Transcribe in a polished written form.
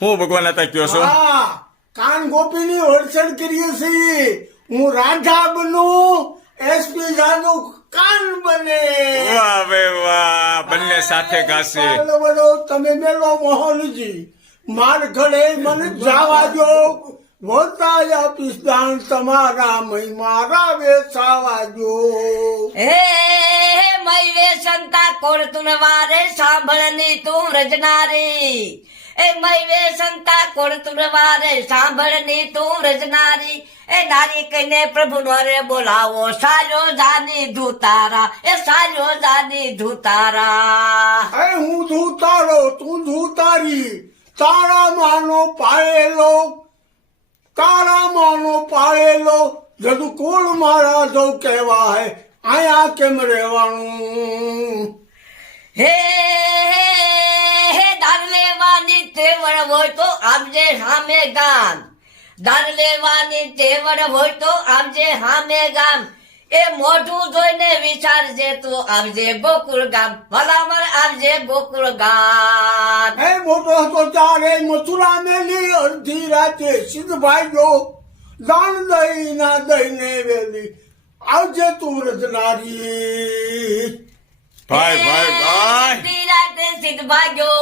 હું ભગવાન હતા કયો છો? હા, કાન ગોપીની હોલસેલ કરીએ છીએ. હું રાધા બનું, એસપી જાદુ કાન બને. વાહ બે વાહ, બંને સાથે ગાશે. ચાલો બોલો, તમે મેલો મોહનજી માર ઘરે મને જવા દો. બોલતા આપીશ દાન તમારા મય મારા વેચાવા દો. હે મય સંતા કોણ તું વારે સાંભળની તું રજનારી. એ મય સંતા કોણ તું વારે સાંભળની તું રજનારી. એ નારી કહીને પ્રભુ નો રે બોલાવો સાજો જાની ધૂતારા. એ સાજો જાની ધૂતારા. એ હું ધૂતારો તું ધૂતારી. તારા માનો પાયેલો, તારા માનો પાયેલો જદુ કુળ મારા જો કહેવાય. આયા કેમ રહેવાનું? હે દાન લેવાની તેવડ હોય તો આપજે સામે ગામ. દાન લેવાની તેવડ હોય તો આપજે સામે ગામ. એ મોઢું જોઈને વિચારજે તું આવજે ગોકુળ ગામ. ભલામણ આવજે ગોકુળ ગામ. એ મોટો હતો ત્યારે મથુરા મેલી અડધી રાતે સિદ્ધભાઈ જો દાન દઈ ના દઈને વેલી આવજે તું રચનારી. ભાઈ ભાઈ ભાઈ, અડધી રાતે સિદ્ધ ભાગ્યો